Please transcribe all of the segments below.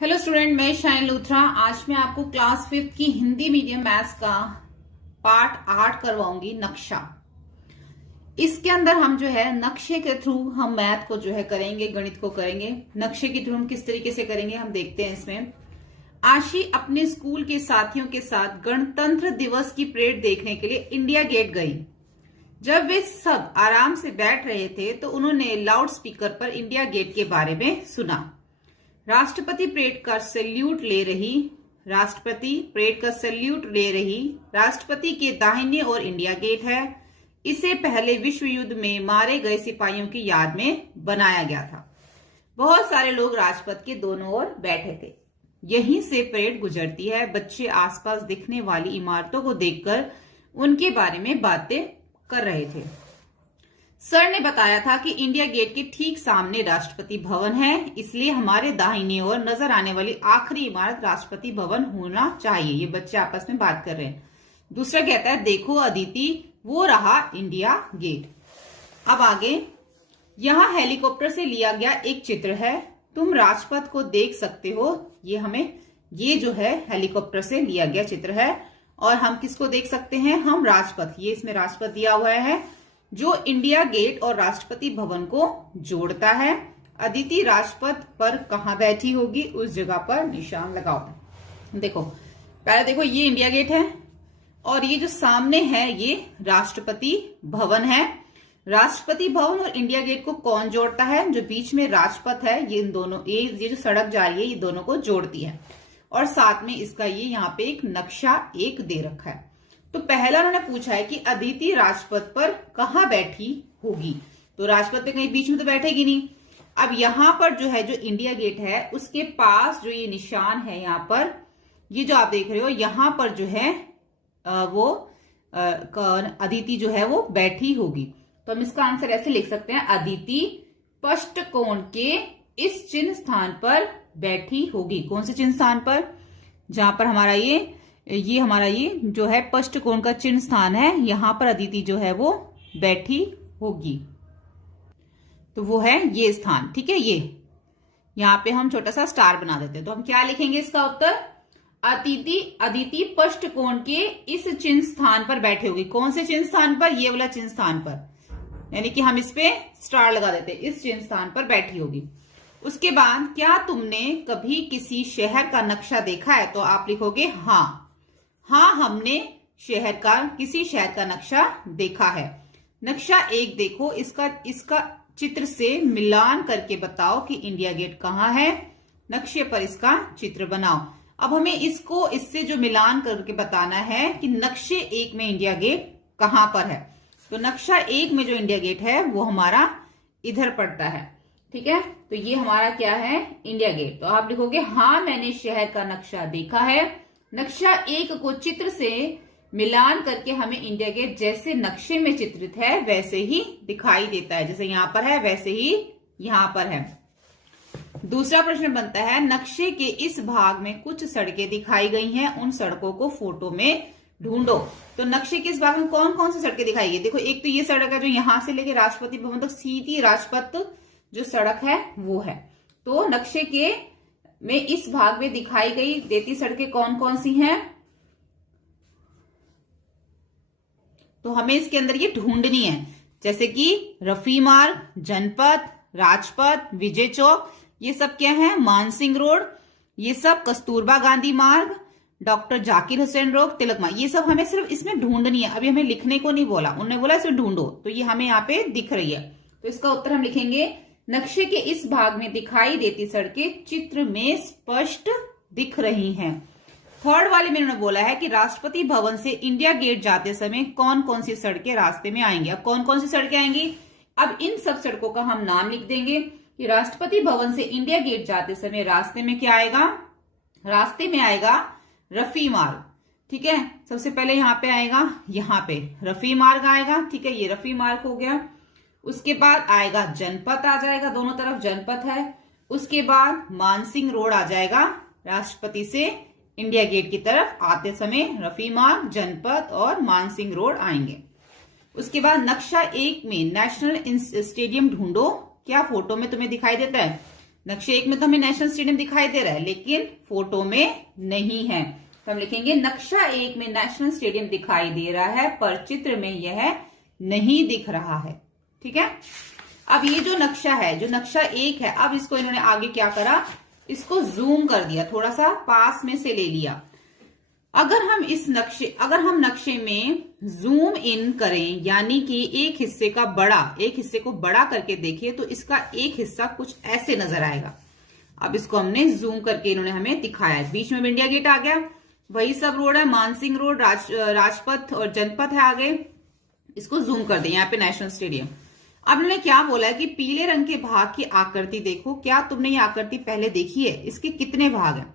Hello student, मैं शाइन लूथरा। आज मैं आपको क्लास 5 की हिंदी मीडियम मैथ्स का पार्ट 8 करवाऊंगी, नक्शा। इसके अंदर हम जो है नक्शे के थ्रू हम मैथ को जो है करेंगे, गणित को करेंगे। नक्शे के थ्रू हम किस तरीके से करेंगे हम देखते हैं इसमें। आशी अपने स्कूल के साथियों के साथ गणतंत्र दिवस की परेड देखने के लिए इंडिया गेट गई। जब वे सब आराम से बैठ रहे थे तो उन्होंने लाउड स्पीकर पर इंडिया गेट के बारे में सुना। राष्ट्रपति परेड का सैल्यूट ले रही। राष्ट्रपति के दाहिने ओर इंडिया गेट है। इसे पहले विश्व युद्ध में मारे गए सिपाहियों की याद में बनाया गया था। बहुत सारे लोग राजपथ के दोनों ओर बैठे थे। यहीं से परेड गुजरती है। बच्चे आसपास दिखने वाली इमारतों को देखकर उनके बारे में बातें कर रहे थे। सर ने बताया था कि इंडिया गेट के ठीक सामने राष्ट्रपति भवन है, इसलिए हमारे दाहिने ओर नजर आने वाली आखिरी इमारत राष्ट्रपति भवन होना चाहिए। ये बच्चे आपस में बात कर रहे हैं। दूसरा कहता है, देखो अदिति, वो रहा इंडिया गेट। अब आगे, यहाँ हेलीकॉप्टर से लिया गया एक चित्र है। तुम राजपथ को देख सकते हो। ये जो है हेलीकॉप्टर से लिया गया चित्र है। और हम किसको देख सकते हैं? हम राजपथ। ये इसमें राजपथ दिया हुआ है जो इंडिया गेट और राष्ट्रपति भवन को जोड़ता है। अदिति राजपथ पर कहाँ बैठी होगी? उस जगह पर निशान लगाओ। देखो, पहले देखो, ये इंडिया गेट है और ये जो सामने है ये राष्ट्रपति भवन है। राष्ट्रपति भवन और इंडिया गेट को कौन जोड़ता है? जो बीच में राजपथ है, ये इन दोनों, ये जो सड़क जा रही है, ये दोनों को जोड़ती है। और साथ में इसका ये यहाँ पे एक नक्शा एक दे रखा है। तो पहला उन्होंने पूछा है कि अदिति राजपथ पर कहाँ बैठी होगी। तो राजपथ पे कहीं बीच में तो बैठेगी नहीं। अब यहाँ पर जो है, जो इंडिया गेट है, उसके पास जो ये निशान है, यहाँ पर ये जो आप देख रहे हो, यहाँ पर जो है वो अदिति जो है वो बैठी होगी। तो हम इसका आंसर ऐसे लिख सकते हैं, अदिति पष्ट कोण के इस चिन्ह स्थान पर बैठी होगी। कौन से चिन्ह स्थान पर? जहां पर हमारा ये जो है पष्ट कोण का चिन्ह स्थान है, यहां पर अदिति जो है वो बैठी होगी। तो वो है ये स्थान, ठीक है। ये यहां पे हम छोटा सा स्टार बना देते हैं। तो हम क्या लिखेंगे इसका उत्तर? अदिति पष्ट कोण के इस चिन्ह स्थान पर बैठी होगी। कौन से चिन्ह स्थान पर? ये वाला चिन्ह स्थान पर, यानी कि हम इस पे स्टार लगा देते हैं। इस चिन्ह स्थान पर बैठी होगी। उसके बाद, क्या तुमने कभी किसी शहर का नक्शा देखा है? तो आप लिखोगे हाँ, हमने किसी शहर का नक्शा देखा है। नक्शा एक देखो, इसका चित्र से मिलान करके बताओ कि इंडिया गेट कहाँ है। नक्शे पर इसका चित्र बनाओ। अब हमें इससे जो मिलान करके बताना है कि नक्शे एक में इंडिया गेट कहाँ पर है। तो नक्शा एक में जो इंडिया गेट है वो हमारा इधर पड़ता है, ठीक है। तो ये हमारा क्या है? India Gate. तो आप लिखोगे हाँ, मैंने शहर का नक्शा देखा है। नक्शा एक को चित्र से मिलान करके हमें इंडिया गेट जैसे नक्शे में चित्रित है वैसे ही दिखाई देता है। जैसे यहां पर है वैसे ही यहां पर है। दूसरा प्रश्न बनता है, नक्शे के इस भाग में कुछ सड़कें दिखाई गई हैं, उन सड़कों को फोटो में ढूंढो। तो नक्शे के इस भाग में कौन कौन सी सड़कें दिखाई गई? देखो, एक तो ये सड़क है जो यहां से लेके राष्ट्रपति भवन तक सीधी राजपथ जो सड़क है वो है। तो नक्शे के में इस भाग में दिखाई गई देती सड़कें कौन कौन सी हैं? तो हमें इसके अंदर ये ढूंढनी है। जैसे कि रफी मार्ग, जनपथ, राजपथ, विजय चौक, ये सब क्या है? मानसिंह रोड, ये सब कस्तूरबा गांधी मार्ग, डॉक्टर जाकिर हुसैन रोड, तिलक मार्ग, ये सब हमें सिर्फ इसमें ढूंढनी है। अभी हमें लिखने को नहीं बोला, उन्होंने बोला इसे ढूंढो। तो ये हमें यहाँ पे दिख रही है। तो इसका उत्तर हम लिखेंगे, नक्शे के इस भाग में दिखाई देती सड़कें चित्र में स्पष्ट दिख रही हैं। थर्ड वाले में उन्होंने बोला है कि राष्ट्रपति भवन से इंडिया गेट जाते समय कौन कौन सी सड़कें रास्ते में आएंगी। अब कौन कौन सी सड़कें आएंगी? अब इन सब सड़कों का हम नाम लिख देंगे कि राष्ट्रपति भवन से इंडिया गेट जाते समय रास्ते में क्या आएगा? रास्ते में आएगा रफी मार्ग, ठीक है। सबसे पहले यहाँ पे आएगा, यहाँ पे रफी मार्ग आएगा, ठीक है। ये रफी मार्ग हो गया। उसके बाद आएगा जनपथ, आ जाएगा, दोनों तरफ जनपथ है। उसके बाद मानसिंह रोड आ जाएगा, राष्ट्रपति से इंडिया गेट की तरफ आते समय रफी मार्ग, जनपथ और मानसिंह रोड आएंगे। उसके बाद नक्शा एक में नेशनल स्टेडियम ढूंढो। क्या फोटो में तुम्हें दिखाई देता है? नक्शे 1 में तो हमें नेशनल स्टेडियम दिखाई दे रहा है, लेकिन फोटो में नहीं है। तो हम लिखेंगे नक्शा 1 में नेशनल स्टेडियम दिखाई दे रहा है, पर चित्र में यह नहीं दिख रहा है। ठीक है, अब ये जो नक्शा है, जो नक्शा 1 है, अब इसको इन्होंने आगे क्या करा, इसको जूम कर दिया, थोड़ा सा पास में से ले लिया। अगर हम नक्शे में जूम इन करें, यानी कि एक हिस्से को बड़ा करके देखें, तो इसका एक हिस्सा कुछ ऐसे नजर आएगा। अब इसको हमने जूम करके इन्होंने हमें दिखाया है। बीच में इंडिया गेट आ गया, वही सब रोड है, मानसिंह रोड, राजपथ और जनपथ है आगे। इसको जूम कर दें, यहाँ पे नेशनल स्टेडियम। अब इन्होंने क्या बोला है कि पीले रंग के भाग की आकृति देखो। क्या तुमने ये आकृति पहले देखी है? इसके कितने भाग हैं?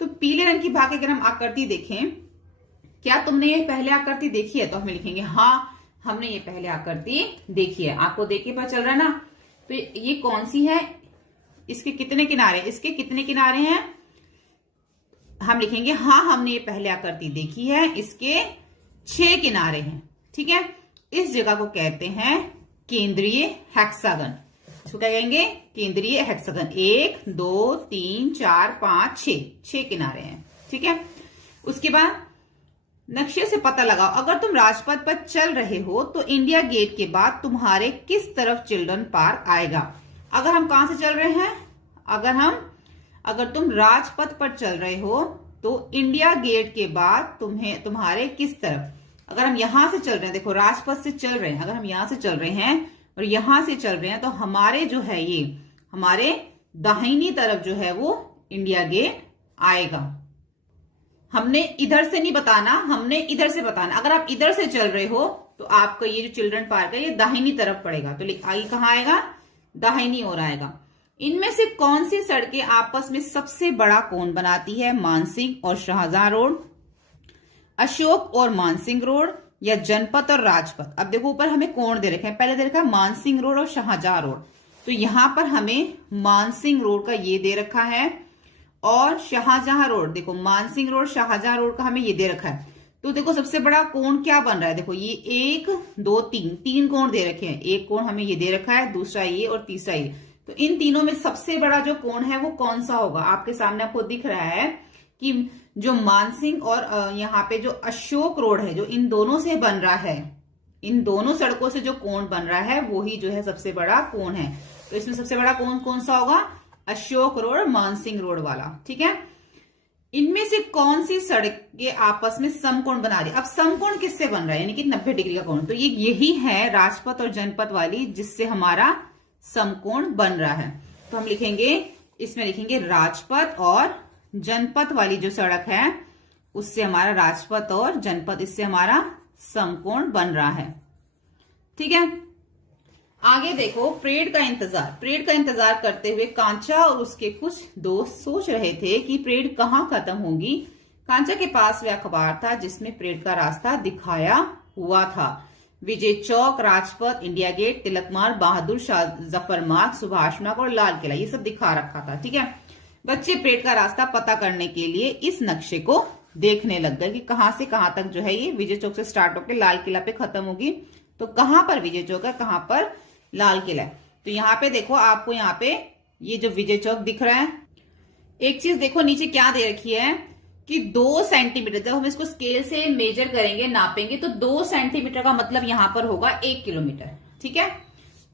तो पीले रंग की भाग की अगर हम आकृति देखें, क्या तुमने ये पहले आकृति देखी है? तो हम लिखेंगे हाँ, हमने ये पहले आकृति देखी है। आपको देख के पता चल रहा है ना? तो ये कौन सी है, इसके कितने किनारे, इसके कितने किनारे हैं? हम लिखेंगे हाँ, हमने ये पहले आकृति देखी है, इसके 6 किनारे हैं। ठीक है, इस जगह को कहते हैं केंद्रीय हेक्सागन। इसको क्या कहेंगे? केंद्रीय हेक्सागन। 1 2 3 4 5 6 किनारे हैं। ठीक है, उसके बाद नक्शे से पता लगाओ, अगर तुम राजपथ पर चल रहे हो तो इंडिया गेट के बाद तुम्हारे किस तरफ चिल्ड्रन पार्क आएगा? अगर हम कहां से चल रहे हैं, अगर तुम राजपथ पर चल रहे हो तो इंडिया गेट के बाद तुम्हारे किस तरफ, अगर हम यहां से चल रहे हैं, देखो राजपथ से चल रहे हैं, अगर हम यहां से चल रहे हैं और यहां से चल रहे हैं, तो हमारे जो है ये हमारे दाहिनी तरफ जो है वो इंडिया गेट आएगा। हमने इधर से नहीं बताना, हमने इधर से बताना। अगर आप इधर से चल रहे हो तो आपका ये जो चिल्ड्रन पार्क है ये दाहिनी तरफ पड़ेगा, तो आगे कहाँ आएगा? दाहिनी ओर आएगा। इनमें से कौन सी सड़कें आपस में सबसे बड़ा कोण बनाती है? मानसिंह और शाहजहां रोड, अशोक और मानसिंह रोड, या जनपथ और राजपथ। अब देखो ऊपर हमें कोण दे रखे हैं, पहले दे रखा है मानसिंह रोड और शाहजहां रोड, तो यहां पर हमें मानसिंह रोड का ये दे रखा है, और शाहजहां रोड, देखो मानसिंह रोड शाहजहां रोड का हमें ये दे रखा है। तो देखो सबसे बड़ा कोण क्या बन रहा है? देखो ये 1 2 3 कोण दे रखे हैं। एक कोण हमें ये दे रखा है, दूसरा ये और तीसरा ये। तो इन तीनों में सबसे बड़ा जो कोण है वो कौन सा होगा? आपके सामने आपको दिख रहा है कि जो मानसिंह और यहाँ पे जो अशोक रोड है, जो इन दोनों से बन रहा है, इन दोनों सड़कों से जो कोण बन रहा है वो ही जो है सबसे बड़ा कोण है। तो इसमें सबसे बड़ा कोण कौन सा होगा? अशोक रोड, मानसिंह रोड वाला। ठीक है, इनमें से कौन सी सड़कें आपस में समकोण बना रही है? अब समकोण किससे बन रहा है, यानी कि 90 डिग्री का कोण? तो ये यही है राजपथ और जनपथ वाली, जिससे हमारा समकोण बन रहा है। तो हम लिखेंगे, इसमें लिखेंगे राजपथ और जनपथ वाली जो सड़क है उससे हमारा राजपथ और जनपथ, इससे हमारा समकोण बन रहा है। ठीक है, आगे देखो परेड का इंतजार करते हुए कांचा और उसके कुछ दोस्त सोच रहे थे कि परेड कहाँ खत्म होगी। कांचा के पास वह अखबार था जिसमें परेड का रास्ता दिखाया हुआ था। विजय चौक, राजपथ, इंडिया गेट, तिलक मार्ग, बहादुर शाह जफर मार्ग, सुभाष मार्ग और लाल किला, ये सब दिखा रखा था। ठीक है, बच्चे परेड का रास्ता पता करने के लिए इस नक्शे को देखने लग गए कि कहां से कहां तक जो है ये विजय चौक से स्टार्ट होकर लाल किला पे खत्म होगी। तो कहां पर विजय चौक है, कहां पर लाल किला है? तो यहाँ पे देखो, आपको यहाँ पे ये जो विजय चौक दिख रहा है, एक चीज देखो नीचे क्या दे रखी है कि 2 सेंटीमीटर, जब हम इसको स्केल से मेजर करेंगे, नापेंगे, तो 2 सेंटीमीटर का मतलब यहां पर होगा 1 किलोमीटर। ठीक है,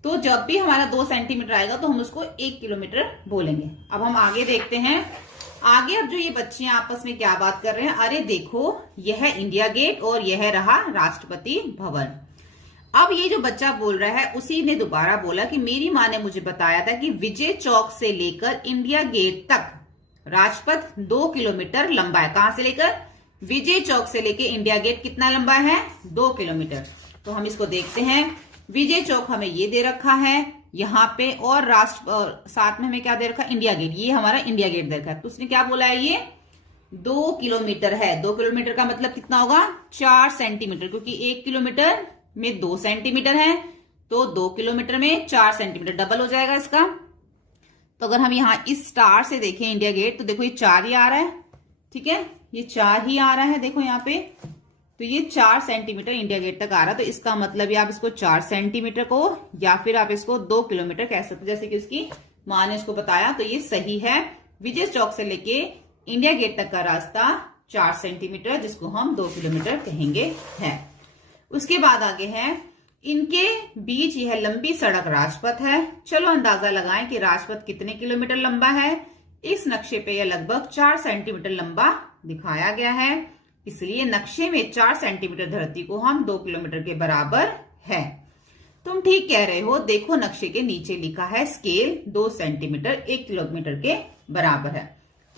तो जब भी हमारा 2 सेंटीमीटर आएगा तो हम उसको 1 किलोमीटर बोलेंगे। अब हम आगे देखते हैं। आगे अब जो ये बच्चे आपस में क्या बात कर रहे हैं, अरे देखो यह है इंडिया गेट और यह रहा राष्ट्रपति भवन। अब ये जो बच्चा बोल रहा है उसी ने दोबारा बोला कि मेरी माँ ने मुझे बताया था कि विजय चौक से लेकर इंडिया गेट तक राजपथ 2 किलोमीटर लंबा है। कहां से लेकर? विजय चौक से लेकर इंडिया गेट कितना लंबा है? 2 किलोमीटर। तो हम इसको देखते हैं। विजय चौक हमें ये दे रखा है यहाँ पे, और साथ में हमें क्या दे रखा है? India Gate. ये हमारा इंडिया गेट दे रखा है। तो उसने क्या बोला है? ये 2 किलोमीटर है। 2 किलोमीटर का मतलब कितना होगा? 4 सेंटीमीटर, क्योंकि 1 किलोमीटर में 2 सेंटीमीटर है, तो 2 किलोमीटर में 4 सेंटीमीटर, डबल हो जाएगा इसका। तो अगर हम यहाँ इस स्टार से देखें इंडिया गेट, तो देखो ये 4 ही आ रहा है। ठीक है, ये 4 ही आ रहा है, देखो यहाँ पे। तो ये 4 सेंटीमीटर इंडिया गेट तक आ रहा है। तो इसका मतलब ये आप इसको 4 सेंटीमीटर को, या फिर आप इसको 2 किलोमीटर कह सकते हो, जैसे कि उसकी माँ ने उसको बताया तो ये सही है। विजय चौक से लेके इंडिया गेट तक का रास्ता 4 सेंटीमीटर, जिसको हम 2 किलोमीटर कहेंगे है। उसके बाद आगे है, इनके बीच यह लंबी सड़क राजपथ है। चलो अंदाजा लगाएं कि राजपथ कितने किलोमीटर लंबा है। इस नक्शे पे यह लगभग 4 सेंटीमीटर लंबा दिखाया गया है, इसलिए नक्शे में 4 सेंटीमीटर धरती को हम 2 किलोमीटर के बराबर है। तुम ठीक कह रहे हो, देखो नक्शे के नीचे लिखा है स्केल 2 सेंटीमीटर 1 किलोमीटर के बराबर है।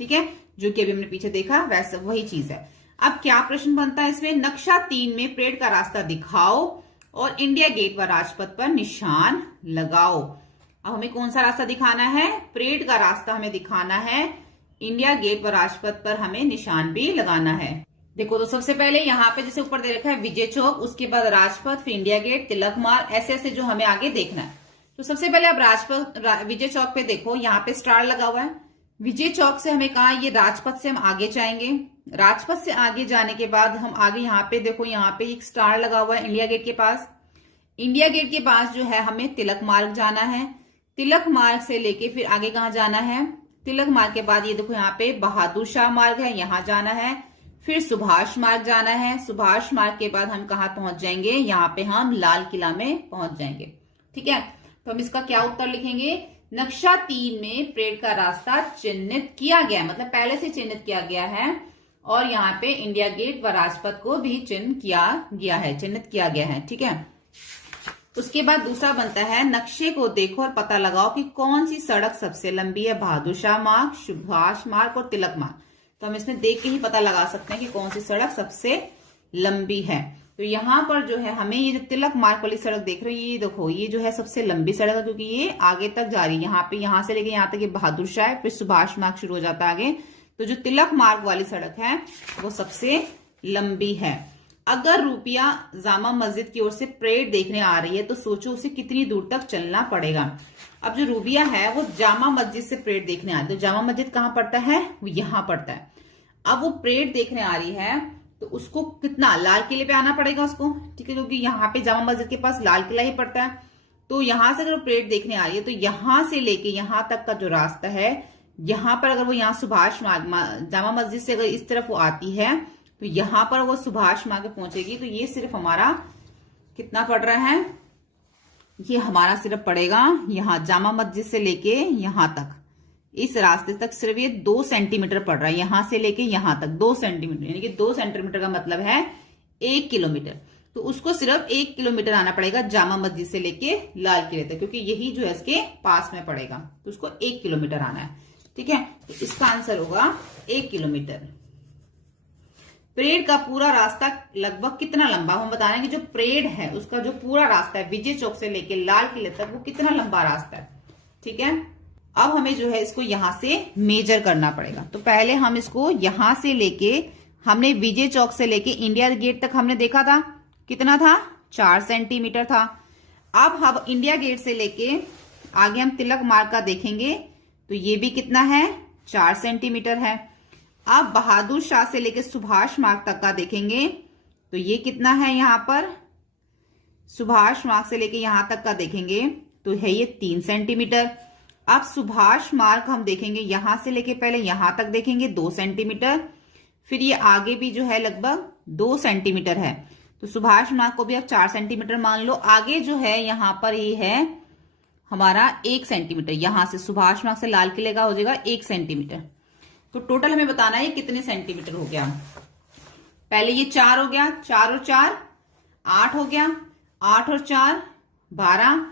ठीक है, जो कि अभी हमने पीछे देखा वैसा वही चीज है। अब क्या प्रश्न बनता है इसमें, नक्शा 3 में परेड का रास्ता दिखाओ और इंडिया गेट व राजपथ पर निशान लगाओ। अब हमें कौन सा रास्ता दिखाना है, परेड का रास्ता हमें दिखाना है, इंडिया गेट व राजपथ पर हमें निशान भी लगाना है। देखो तो सबसे पहले यहाँ पे जैसे ऊपर दे रखा है विजय चौक, उसके बाद राजपथ, फिर इंडिया गेट, तिलक मार्ग, ऐसे ऐसे जो हमें आगे देखना है। तो सबसे पहले अब राजपथ विजय चौक पे देखो, यहाँ पे स्टार लगा हुआ है। विजय चौक से हमें कहा ये राजपथ से हम आगे जाएंगे। राजपथ से आगे जाने के बाद हम आगे यहाँ पे देखो, यहाँ पे एक स्टार लगा हुआ है इंडिया गेट के पास। इंडिया गेट के पास जो है हमें तिलक मार्ग जाना है। तिलक मार्ग से लेके फिर आगे कहाँ जाना है, तिलक मार्ग के बाद ये देखो यहाँ पे बहादुर शाह मार्ग है, यहाँ जाना है। फिर सुभाष मार्ग जाना है। सुभाष मार्ग के बाद हम कहाँ पहुंच जाएंगे, यहाँ पे हम लाल किला में पहुंच जाएंगे। ठीक है, तो हम इसका क्या उत्तर लिखेंगे, नक्शा 3 में परेड का रास्ता चिन्हित किया गया है, मतलब पहले से चिन्हित किया गया है, और यहाँ पे इंडिया गेट व राजपथ को भी चिन्हित किया गया है। ठीक है, उसके बाद दूसरा बनता है, नक्शे को देखो और पता लगाओ कि कौन सी सड़क सबसे लंबी है, बहादुर शाह मार्ग, सुभाष मार्ग और तिलक मार्ग। तो हम इसमें देख के ही पता लगा सकते हैं कि कौन सी सड़क सबसे लंबी है। तो यहाँ पर जो है हमें ये जो तिलक मार्ग वाली सड़क देख रही है, ये देखो ये जो है सबसे लंबी सड़क है, क्योंकि ये आगे तक जा रही है। यहाँ पे यहाँ से लेके यहाँ तक ये बहादुर शाह है, फिर सुभाष मार्ग शुरू हो जाता है आगे। तो जो तिलक मार्ग वाली सड़क है वो सबसे लंबी है। अगर रूपिया जामा मस्जिद की ओर से परेड देखने आ रही है तो सोचो उसे कितनी दूर तक चलना पड़ेगा। अब जो रूबिया है वो जामा मस्जिद से परेड देखने आ रही है, तो जामा मस्जिद कहाँ पड़ता है, वो यहाँ पड़ता है। अब वो परेड देखने आ रही है तो उसको कितना, लाल किले पे आना पड़ेगा उसको। ठीक है, क्योंकि यहाँ पे जामा मस्जिद के पास लाल किला ही पड़ता है। तो यहाँ से अगर वो परेड देखने आ रही है तो यहाँ से लेके यहाँ तक का जो रास्ता है, यहाँ पर अगर वो यहाँ सुभाष मार्ग, जामा मस्जिद से अगर इस तरफ वो आती है तो यहाँ पर वो सुभाष मार्ग पहुंचेगी। तो ये सिर्फ हमारा कितना पड़ रहा है, ये हमारा सिर्फ पड़ेगा यहाँ जामा मस्जिद से लेके यहाँ तक, इस रास्ते तक सिर्फ ये 2 सेंटीमीटर पड़ रहा है। यहां से लेके यहां तक 2 सेंटीमीटर, यानी कि 2 सेंटीमीटर का मतलब है 1 किलोमीटर। तो उसको सिर्फ 1 किलोमीटर आना पड़ेगा जामा मस्जिद से लेके लाल किले तक, क्योंकि यही जो है इसके पास में पड़ेगा। तो उसको 1 किलोमीटर आना है। ठीक है, तो इसका आंसर होगा 1 किलोमीटर। परेड का पूरा रास्ता लगभग कितना लंबा, हम बता रहे हैं कि जो परेड है उसका जो पूरा रास्ता है विजय चौक से लेके लाल किले तक, वो कितना लंबा रास्ता है। ठीक है, अब हमें जो है इसको यहां से मेजर करना पड़ेगा। तो पहले हम इसको यहां से लेके, हमने विजय चौक से लेके इंडिया गेट तक हमने देखा था कितना था, 4 सेंटीमीटर था। अब हम इंडिया गेट से लेके आगे हम तिलक मार्ग का देखेंगे तो ये भी कितना है, 4 सेंटीमीटर है। अब बहादुर शाह से लेके सुभाष मार्ग तक का देखेंगे तो ये कितना है, यहाँ पर सुभाष मार्ग से लेके यहां तक का देखेंगे तो है ये 3 सेंटीमीटर। अब सुभाष मार्ग हम देखेंगे यहां से लेके पहले यहां तक देखेंगे 2 सेंटीमीटर, फिर ये आगे भी जो है लगभग 2 सेंटीमीटर है। तो सुभाष मार्ग को भी अब 4 सेंटीमीटर मान लो। आगे जो है यहाँ पर ये है हमारा 1 सेंटीमीटर, यहां से सुभाष मार्ग से लाल किले का हो जाएगा 1 सेंटीमीटर। तो टोटल हमें बताना है ये कितने सेंटीमीटर हो गया। पहले ये 4 हो गया, 4 और 4 8 हो गया, 8 और 4 12,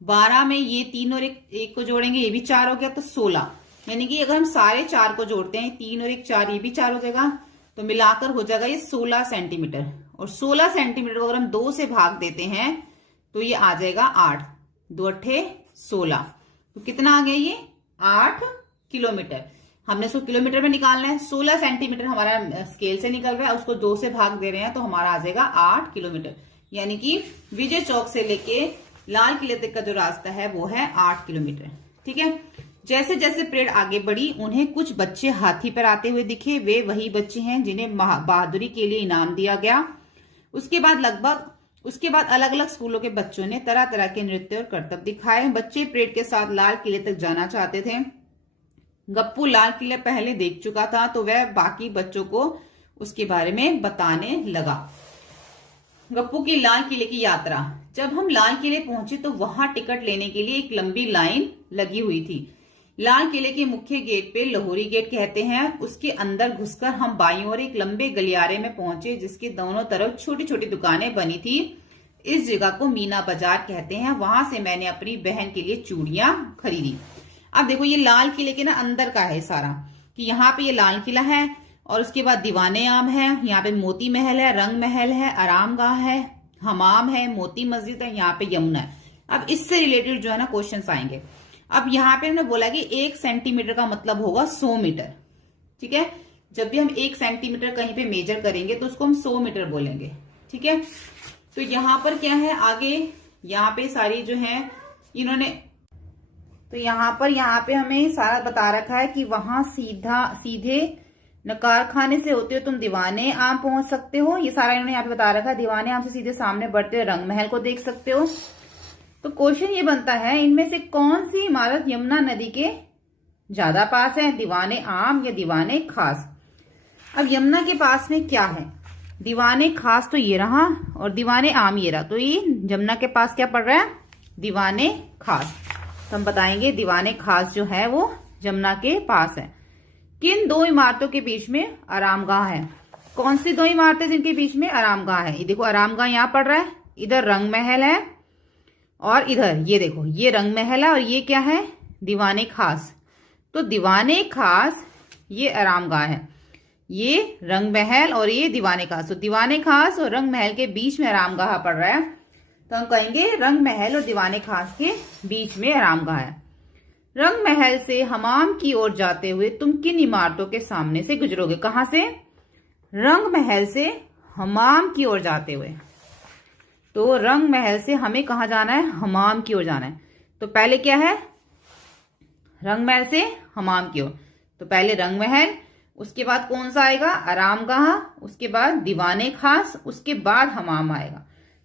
12 में ये 3 और 1 को जोड़ेंगे, ये भी 4 हो गया, तो 16। यानी कि अगर हम सारे 4 को जोड़ते हैं, 3 और 1 4, ये भी 4 हो जाएगा, तो मिलाकर हो जाएगा ये 16 सेंटीमीटर। और 16 सेंटीमीटर को अगर हम 2 से भाग देते हैं तो ये आ जाएगा 8, 2 8 16। तो कितना आ गया ये 8 किलोमीटर। हमने इसको किलोमीटर में निकालना है। 16 सेंटीमीटर हमारा स्केल से निकल रहा है, उसको 2 से भाग दे रहे हैं तो हमारा आ जाएगा 8 किलोमीटर। यानी कि विजय चौक से लेके लाल किले तक का जो रास्ता है वो है 8 किलोमीटर। ठीक है, जैसे जैसे परेड आगे बढ़ी उन्हें कुछ बच्चे हाथी पर आते हुए दिखे। वे वही बच्चे हैं जिन्हें बहादुरी के लिए इनाम दिया गया। उसके बाद लगभग उसके बाद अलग अलग स्कूलों के बच्चों ने तरह तरह के नृत्य और करतब दिखाए। बच्चे परेड के साथ लाल किले तक जाना चाहते थे। गप्पू लाल किला पहले देख चुका था तो वह बाकी बच्चों को उसके बारे में बताने लगा। गप्पू की लाल किले की यात्रा। जब हम लाल किले पहुंचे तो वहां टिकट लेने के लिए एक लंबी लाइन लगी हुई थी। लाल किले के मुख्य गेट पे लाहौरी गेट कहते हैं। उसके अंदर घुसकर हम बाईं ओर एक लंबे गलियारे में पहुंचे जिसके दोनों तरफ छोटी छोटी दुकानें बनी थी। इस जगह को मीना बाजार कहते हैं। वहां से मैंने अपनी बहन के लिए चूड़ियां खरीदी। अब देखो ये लाल किले के ना अंदर का है सारा, कि यहाँ पे ये लाल किला है और उसके बाद दीवाने आम है, यहाँ पे मोती महल है, रंग महल है, आरामगाह है, हमाम है, मोती मस्जिद है, यहाँ पे यमुना है। अब इससे रिलेटेड जो है ना क्वेश्चंस आएंगे। अब यहाँ पे उन्होंने बोला कि 1 सेंटीमीटर का मतलब होगा 100 मीटर। ठीक है, जब भी हम 1 सेंटीमीटर कहीं पे मेजर करेंगे तो उसको हम 100 मीटर बोलेंगे। ठीक है, तो यहाँ पर क्या है आगे, यहाँ पे सारी जो है इन्होंने, तो यहाँ पे हमें सारा बता रखा है कि वहां सीधे कारखाने से होते हो तुम दीवाने आम पहुंच सकते हो। ये सारा इन्होंने यहाँ पे बता रखा है। दीवाने आम से सीधे सामने बढ़ते हुए रंग महल को देख सकते हो। तो क्वेश्चन ये बनता है इनमें से कौन सी इमारत यमुना नदी के ज्यादा पास है, दीवाने आम या दीवाने खास। अब यमुना के पास में क्या है, दीवाने खास तो ये रहा और दीवाने आम ये रहा। तो ये यमुना के पास क्या पड़ रहा है, दीवाने खास। तो हम बताएंगे दीवाने खास जो है वो यमुना के पास है। किन 2 इमारतों के बीच में आरामगाह है। कौन सी 2 इमारतें जिनके बीच में आरामगाह है। ये देखो आरामगाह यहाँ पड़ रहा है, इधर रंग महल है और इधर ये देखो ये रंग महल है और ये क्या है, दीवाने खास। तो दीवाने खास ये आरामगाह है, ये रंग महल और ये दीवाने खास। तो दीवाने खास और रंग महल के बीच में आरामगाह पड़ रहा है। तो हम कहेंगे रंग महल और दीवाने खास के बीच में आरामगाह है। रंग महल से हमाम की ओर जाते हुए तुम किन इमारतों के सामने से गुजरोगे। कहां से, रंग महल से हमाम की ओर जाते हुए। तो रंग महल से हमें कहां जाना है, हमाम की ओर जाना है। तो पहले क्या है, रंग महल से हमाम की ओर। तो पहले रंग महल, उसके बाद कौन सा आएगा, आरामगाह, उसके बाद दीवाने खास, उसके बाद हमाम आएगा।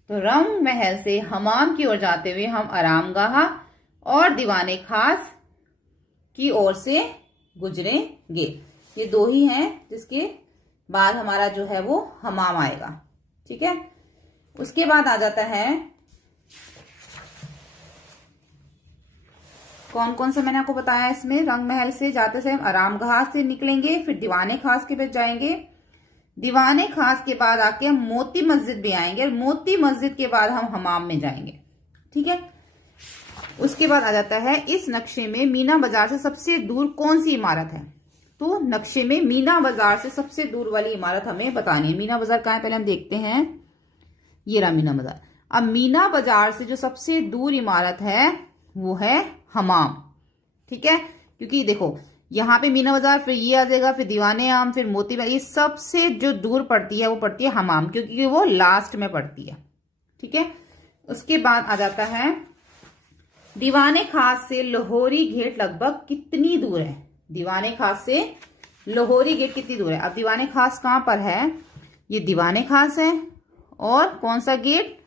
तो रंग महल से हमाम की ओर जाते हुए हम आरामगाह और दीवाने खास की ओर से गुजरेंगे। ये 2 ही हैं जिसके बाद हमारा जो है वो हमाम आएगा। ठीक है, उसके बाद आ जाता है कौन कौन सा मैंने आपको बताया इसमें। रंग महल से जाते से हम आरामगाह से निकलेंगे, फिर दीवाने खास के पास जाएंगे, दीवाने खास के बाद आके हम मोती मस्जिद भी आएंगे और मोती मस्जिद के बाद हम हमाम में जाएंगे। ठीक है, उसके बाद आ जाता है इस नक्शे में मीना बाजार से सबसे दूर कौन सी इमारत है। तो नक्शे में मीना बाजार से सबसे दूर वाली इमारत हमें बतानी है। मीना बाजार कहाँ है पहले हम देखते हैं, ये रहा मीना बाजार। अब मीना बाजार से जो सबसे दूर इमारत है वो है हमाम। ठीक है, क्योंकि देखो यहाँ पे मीना बाजार, फिर ये आ जाएगा, फिर दीवाने आम, फिर मोती, ये सबसे जो दूर पड़ती है वो पड़ती है हमाम, क्योंकि वो लास्ट में पड़ती है। ठीक है, उसके बाद आ जाता है दीवाने खास से लाहौरी गेट लगभग कितनी दूर है। दीवाने खास से लाहौरी गेट कितनी दूर है। अब दीवाने खास कहां पर है, ये दीवाने खास है और कौन सा गेट,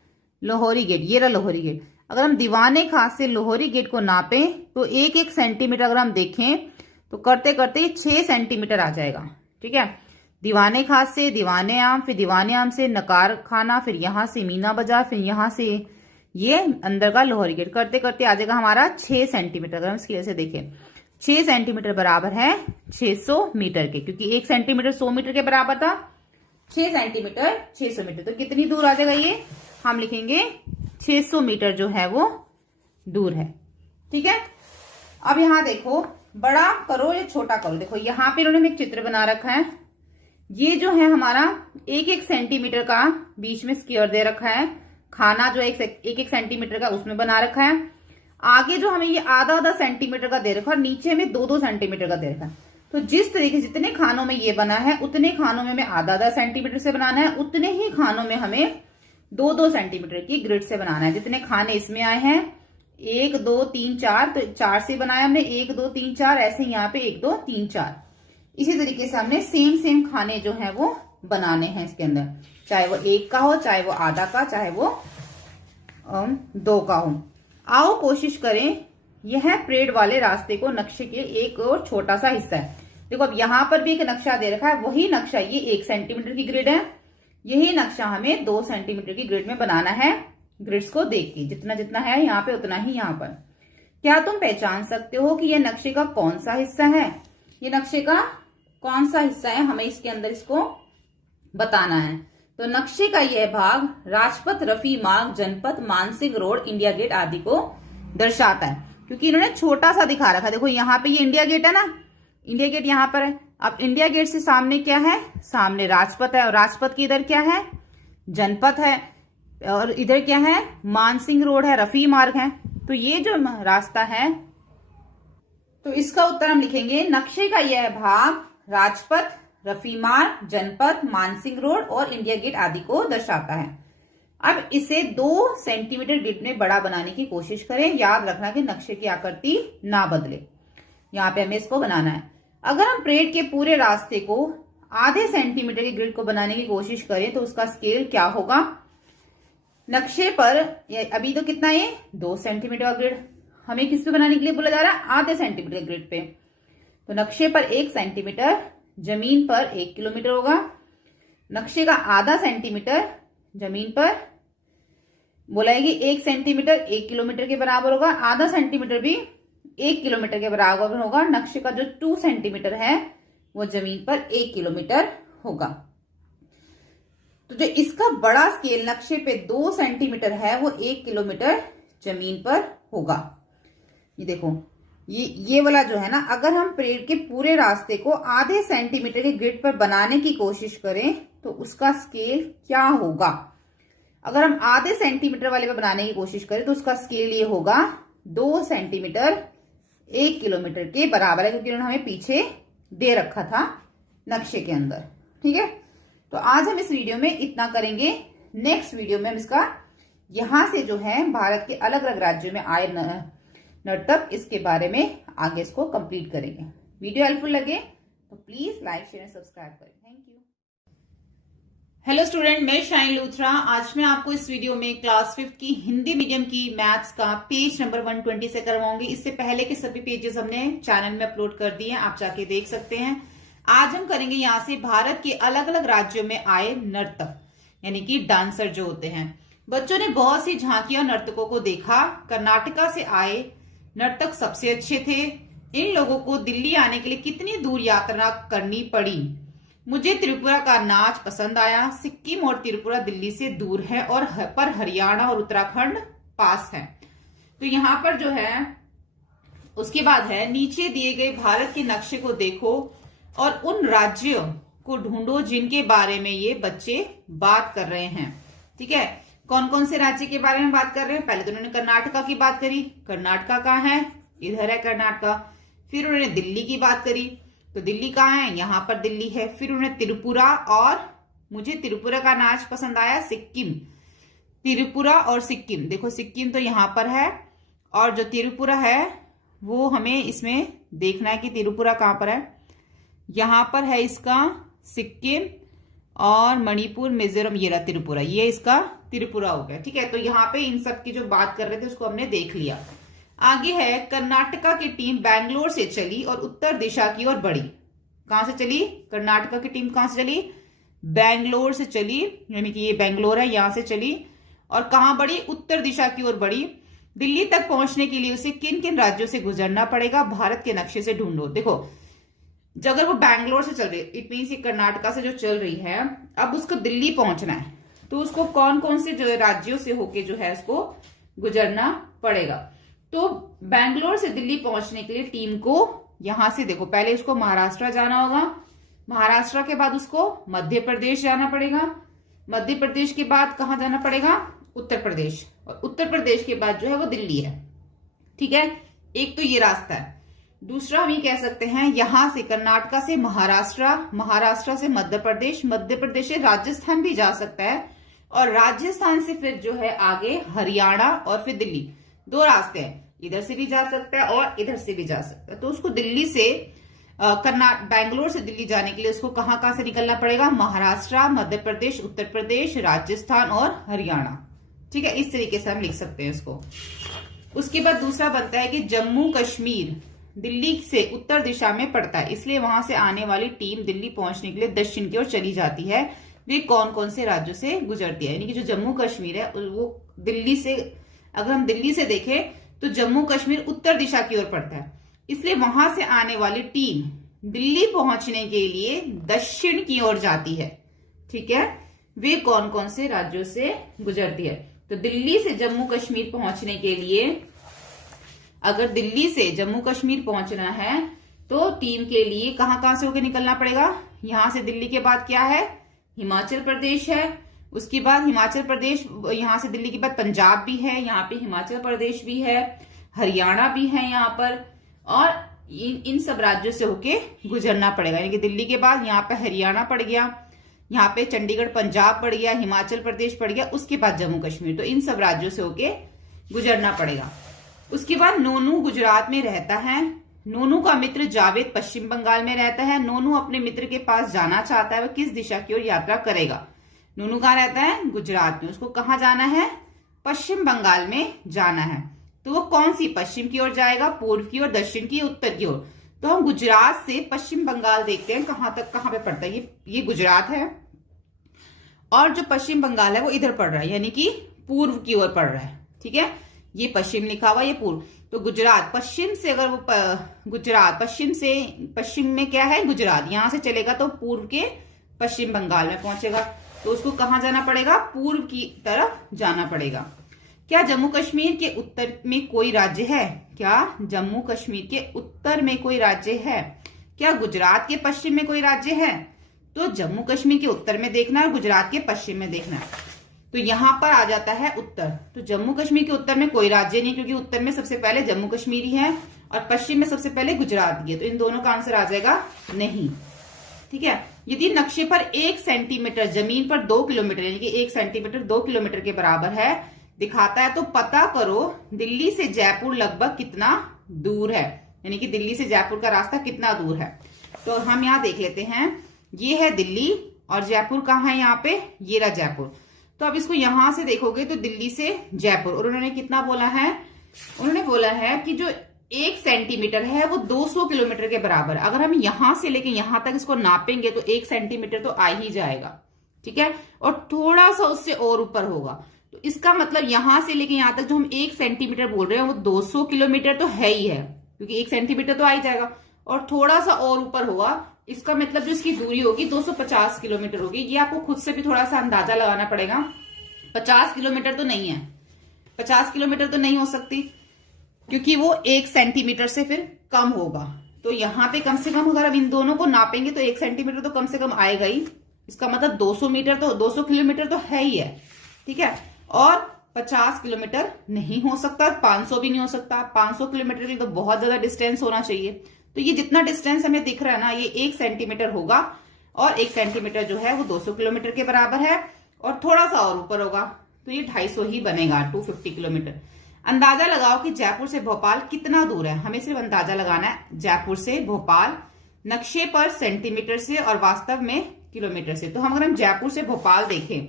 लाहौरी गेट, ये रहा लाहौरी गेट। अगर हम दीवाने खास से लाहौरी गेट को नापें तो 1-1 सेंटीमीटर अगर हम देखें तो करते करते 6 सेंटीमीटर आ जाएगा। ठीक है, दीवाने खास से दीवाने आम, फिर दीवाने आम से नकार खाना, फिर यहां से मीना बाजार, फिर यहां से ये अंदर का लाहौरी गेट, करते करते आ जाएगा हमारा 6 सेंटीमीटर। अगर हम स्केल से देखें 6 सेंटीमीटर बराबर है 600 मीटर के, क्योंकि 1 सेंटीमीटर 100 मीटर के बराबर था, 6 सेंटीमीटर 600 मीटर। तो कितनी दूर आ जाएगा ये, हम लिखेंगे 600 मीटर जो है वो दूर है। ठीक है, अब यहां देखो बड़ा करो या छोटा करो। देखो यहाँ पे इन्होंने एक चित्र बना रखा है। ये जो है हमारा 1-1 सेंटीमीटर का बीच में स्क्वायर दे रखा है। खाना जो 1-1 सेंटीमीटर का उसमें बना रखा है। आगे जो हमें ये आधा सेंटीमीटर का दे रखा है और नीचे में 2-2 सेंटीमीटर का दे रखा है। तो जिस तरीके से जितने खानों में ये बना है उतने खानों में हमें आधा सेंटीमीटर से बनाना है, उतने ही खानों में हमें 2-2 सेंटीमीटर की ग्रिड से बनाना है। जितने खाने इसमें आए हैं 1 2 3 4, तो 4 से बनाया हमने, 1 2 3 4, ऐसे यहाँ पे 1 2 3 4। इसी तरीके से हमने सेम खाने जो है वो बनाने हैं इसके अंदर, चाहे वो 1 का हो, चाहे वो आधा का, चाहे वो 2 का हो। आओ कोशिश करें। यह परेड वाले रास्ते को नक्शे के एक और छोटा सा हिस्सा है। देखो अब यहां पर भी एक नक्शा दे रखा है, वही नक्शा, ये 1 सेंटीमीटर की ग्रिड है, यही नक्शा हमें 2 सेंटीमीटर की ग्रिड में बनाना है। ग्रिड्स को देख के जितना जितना है यहाँ पे उतना ही यहाँ पर। क्या तुम पहचान सकते हो कि यह नक्शे का कौन सा हिस्सा है? ये नक्शे का कौन सा हिस्सा है, हमें इसके अंदर इसको बताना है। तो नक्शे का यह भाग राजपथ, रफी मार्ग, जनपथ, मानसिंह रोड, इंडिया गेट आदि को दर्शाता है। क्योंकि इन्होंने छोटा सा दिखा रखा है। देखो यहाँ पे ये इंडिया गेट है ना, इंडिया गेट यहाँ पर है। अब इंडिया गेट से सामने क्या है? सामने राजपथ है, और राजपथ के इधर क्या है? जनपथ है, और इधर क्या है? मानसिंह रोड है, रफी मार्ग है। तो ये जो रास्ता है, तो इसका उत्तर हम लिखेंगे नक्शे का यह भाग राजपथ, रफी मार्ग, जनपथ, मानसिंह रोड और इंडिया गेट आदि को दर्शाता है। अब इसे 2 सेंटीमीटर ग्रिड में बड़ा बनाने की कोशिश करें। याद रखना कि नक्शे की आकृति ना बदले। यहाँ पे हमें इसको बनाना है। अगर हम परेड के पूरे रास्ते को आधे सेंटीमीटर की ग्रिड को बनाने की कोशिश करें तो उसका स्केल क्या होगा? नक्शे पर अभी तो कितना है? 2 सेंटीमीटर का ग्रिड। हमें किस पे बनाने के लिए बोला जा रहा है? आधे सेंटीमीटर ग्रिड पे। तो नक्शे पर 1 सेंटीमीटर, जमीन पर 1 किलोमीटर होगा। नक्शे का आधा सेंटीमीटर जमीन पर बोला है कि 1 सेंटीमीटर 1 किलोमीटर के बराबर होगा। आधा सेंटीमीटर भी 1 किलोमीटर के बराबर होगा। नक्शे का जो 2 सेंटीमीटर है वो जमीन पर 1 किलोमीटर होगा। तो जो इसका बड़ा स्केल नक्शे पे 2 सेंटीमीटर है वो 1 किलोमीटर जमीन पर होगा। ये देखो, ये वाला जो है ना, अगर हम परेड के पूरे रास्ते को आधे सेंटीमीटर के ग्रिड पर बनाने की कोशिश करें तो उसका स्केल क्या होगा? अगर हम आधे सेंटीमीटर वाले पे बनाने की कोशिश करें तो उसका स्केल ये होगा 2 सेंटीमीटर 1 किलोमीटर के बराबर है, क्योंकि उन्होंने हमें पीछे दे रखा था नक्शे के अंदर। ठीक है, तो आज हम इस वीडियो में इतना करेंगे। नेक्स्ट वीडियो में हम इसका यहां से जो है भारत के अलग अलग राज्यों में आए नर्तक, इसके बारे में आगे इसको कंप्लीट करेंगे। वीडियो हेल्पफुल लगे तो please like, share and subscribe करें। Thank you. हेलो स्टूडेंट, मैं शाइन लूथरा। आज मैं आपको इस वीडियो में क्लास 5 की हिंदी मीडियम की मैथ्स का पेज नंबर 120 से करवाऊंगी। इससे पहले के सभी पेजेस हमने चैनल में अपलोड कर दिए हैं, आप जाके देख सकते हैं। आज हम करेंगे यहाँ से भारत के अलग अलग राज्यों में आए नर्तक, यानी कि डांसर जो होते हैं। बच्चों ने बहुत सी झांकियां नर्तकों को देखा। कर्नाटका से आए नर्तक सबसे अच्छे थे। इन लोगों को दिल्ली आने के लिए कितनी दूर यात्रा करनी पड़ी? मुझे त्रिपुरा का नाच पसंद आया। सिक्किम और त्रिपुरा दिल्ली से दूर है और पर हरियाणा और उत्तराखंड पास है। तो यहाँ पर जो है उसके बाद है, नीचे दिए गए भारत के नक्शे को देखो और उन राज्यों को ढूंढो जिनके बारे में ये बच्चे बात कर रहे हैं। ठीक है, कौन कौन से राज्य के बारे में बात कर रहे हैं? पहले तो उन्होंने कर्नाटका की बात करी। कर्नाटका कहाँ है? इधर है कर्नाटका। फिर उन्होंने दिल्ली की बात करी, तो दिल्ली कहाँ है? यहाँ पर दिल्ली है। फिर उन्होंने त्रिपुरा, और मुझे त्रिपुरा का नाच पसंद आया। सिक्किम, त्रिपुरा और सिक्किम, देखो सिक्किम तो यहाँ पर है, और जो त्रिपुरा है वो हमें इसमें देखना है कि त्रिपुरा कहाँ पर है। यहाँ पर है इसका सिक्किम, और मणिपुर, मिजोरम, ये रहा त्रिपुरा, ये इसका त्रिपुरा हो गया। ठीक है, तो यहाँ पे इन सब की जो बात कर रहे थे उसको हमने देख लिया। आगे है, कर्नाटका की टीम बैंगलोर से चली और उत्तर दिशा की ओर बढ़ी। कहां से चली? कर्नाटका की टीम कहां से चली? बैंगलोर से चली, यानी कि ये बैंगलोर है, यहां से चली और कहां बढ़ी? उत्तर दिशा की ओर बढ़ी। दिल्ली तक पहुंचने के लिए उसे किन किन राज्यों से गुजरना पड़ेगा? भारत के नक्शे से ढूंढो। देखो, अगर वो बैंगलोर से चल रही है, इट मीन्स ये कर्नाटका से जो चल रही है, अब उसको दिल्ली पहुंचना है, तो उसको कौन कौन से जो राज्यों से होके जो है उसको गुजरना पड़ेगा। तो बैंगलोर से दिल्ली पहुंचने के लिए टीम को यहां से, देखो पहले उसको महाराष्ट्र जाना होगा, महाराष्ट्र के बाद उसको मध्य प्रदेश जाना पड़ेगा, मध्य प्रदेश के बाद कहां जाना पड़ेगा? उत्तर प्रदेश, और उत्तर प्रदेश के बाद जो है वो दिल्ली है। ठीक है, एक तो ये रास्ता है। दूसरा हम ये कह सकते हैं, यहां से कर्नाटका से महाराष्ट्र, महाराष्ट्र से मध्य प्रदेश, मध्य प्रदेश से राजस्थान भी जा सकता है, और राजस्थान से फिर जो है आगे हरियाणा और फिर दिल्ली। 2 रास्ते हैं, इधर से भी जा सकता है और इधर से भी जा सकता है। तो उसको दिल्ली से बैंगलोर से दिल्ली जाने के लिए उसको कहाँ कहाँ से निकलना पड़ेगा? महाराष्ट्र, मध्य प्रदेश, उत्तर प्रदेश, राजस्थान और हरियाणा। ठीक है, इस तरीके से हम लिख सकते हैं इसको। उसके बाद दूसरा बनता है कि जम्मू कश्मीर दिल्ली से उत्तर दिशा में पड़ता है, इसलिए वहां से आने वाली टीम दिल्ली पहुंचने के लिए दक्षिण की ओर चली जाती है। वे कौन कौन से राज्यों से गुजरती है? यानी कि जो जम्मू कश्मीर है वो दिल्ली से, अगर हम दिल्ली से देखें तो जम्मू कश्मीर उत्तर दिशा की ओर पड़ता है, इसलिए वहां से आने वाली टीम दिल्ली पहुंचने के लिए दक्षिण की ओर जाती है। ठीक है, वे कौन कौन से राज्यों से गुजरती है? तो दिल्ली से जम्मू कश्मीर पहुंचने के लिए, अगर दिल्ली से जम्मू कश्मीर पहुंचना है तो टीम के लिए कहां कहां से होकर निकलना पड़ेगा? यहां से दिल्ली के बाद क्या है? हिमाचल प्रदेश है। उसके बाद हिमाचल प्रदेश, यहां से दिल्ली के बाद पंजाब भी है, यहाँ पे हिमाचल प्रदेश भी है, हरियाणा भी है यहाँ पर, और इन सब राज्यों से होके गुजरना पड़ेगा। यानी कि दिल्ली के बाद यहाँ पे हरियाणा पड़ गया, यहाँ पे चंडीगढ़ पंजाब पड़ गया, हिमाचल प्रदेश पड़ गया, उसके बाद जम्मू कश्मीर। तो इन सब राज्यों से होके गुजरना पड़ेगा। उसके बाद नोनू गुजरात में रहता है। नोनू का मित्र जावेद पश्चिम बंगाल में रहता है। नोनू अपने मित्र के पास जाना चाहता है, वह किस दिशा की ओर यात्रा करेगा? नोनू कहाँ रहता है? गुजरात में। उसको कहाँ जाना है? पश्चिम बंगाल में जाना है। तो वो कौन सी पश्चिम की ओर जाएगा? पूर्व की ओर, दक्षिण की, उत्तर की ओर? तो हम गुजरात से पश्चिम बंगाल देखते हैं कहां तक, कहां पे पड़ता है। ये गुजरात है और जो पश्चिम बंगाल है वो इधर पड़ रहा है, यानी कि पूर्व की ओर पड़ रहा है। ठीक है, ये पश्चिम लिखा हुआ, ये पूर्व। तो गुजरात पश्चिम से, अगर वो गुजरात पश्चिम से, पश्चिम में क्या है? गुजरात। यहां से चलेगा तो पूर्व के पश्चिम बंगाल में पहुंचेगा। तो उसको कहां जाना पड़ेगा? पूर्व की तरफ जाना पड़ेगा। क्या जम्मू कश्मीर के उत्तर में कोई राज्य है? क्या जम्मू कश्मीर के उत्तर में कोई राज्य है? क्या गुजरात के पश्चिम में कोई राज्य है? तो जम्मू कश्मीर के उत्तर में देखना है और गुजरात के पश्चिम में देखना है। तो यहां पर आ जाता है उत्तर। तो जम्मू कश्मीर के उत्तर में कोई राज्य नहीं, क्योंकि उत्तर में सबसे पहले जम्मू कश्मीर ही है और पश्चिम में सबसे पहले गुजरात ही है। तो इन दोनों का आंसर आ जाएगा नहीं। ठीक है, यदि नक्शे पर 1 सेंटीमीटर जमीन पर 2 किलोमीटर, यानी कि 1 सेंटीमीटर 2 किलोमीटर के बराबर है दिखाता है, तो पता करो दिल्ली से जयपुर लगभग कितना दूर है। यानी कि दिल्ली से जयपुर का रास्ता कितना दूर है। तो हम यहाँ देख लेते हैं, ये है दिल्ली और जयपुर कहाँ है? यहाँ पे, ये रहा जयपुर। तो अब इसको यहां से देखोगे तो दिल्ली से जयपुर, और उन्होंने कितना बोला है? उन्होंने बोला है कि जो 1 सेंटीमीटर है वो 200 किलोमीटर के बराबर। अगर हम यहां से लेके यहां तक इसको नापेंगे तो 1 सेंटीमीटर तो आ ही जाएगा। ठीक है, और थोड़ा सा उससे और ऊपर होगा। तो इसका मतलब यहां से लेके यहां तक जो हम 1 सेंटीमीटर बोल रहे हैं वो 200 किलोमीटर तो है ही है, क्योंकि 1 सेंटीमीटर तो आ ही जाएगा, और थोड़ा सा और ऊपर होगा। इसका मतलब जो इसकी दूरी होगी 250 किलोमीटर होगी। ये आपको खुद से भी थोड़ा सा अंदाजा लगाना पड़ेगा। 50 किलोमीटर तो नहीं है, 50 किलोमीटर तो नहीं हो सकती, क्योंकि वो 1 सेंटीमीटर से फिर कम होगा। तो यहाँ पे कम से कम अगर हम इन दोनों को नापेंगे तो 1 सेंटीमीटर तो कम से कम आएगा ही। इसका मतलब 200 किलोमीटर तो है ही है। ठीक है, और 50 किलोमीटर नहीं हो सकता, 500 भी नहीं हो सकता। 500 किलोमीटर के लिए तो बहुत ज्यादा डिस्टेंस होना चाहिए। तो ये जितना डिस्टेंस हमें दिख रहा है ना, ये 1 सेंटीमीटर होगा, और 1 सेंटीमीटर जो है वो 200 किलोमीटर के बराबर है, और थोड़ा सा और ऊपर होगा तो ये 250 ही बनेगा, 250 किलोमीटर। अंदाजा लगाओ कि जयपुर से भोपाल कितना दूर है। हमें सिर्फ अंदाजा लगाना है जयपुर से भोपाल, नक्शे पर सेंटीमीटर से और वास्तव में किलोमीटर से। तो हम अगर हम जयपुर से भोपाल देखें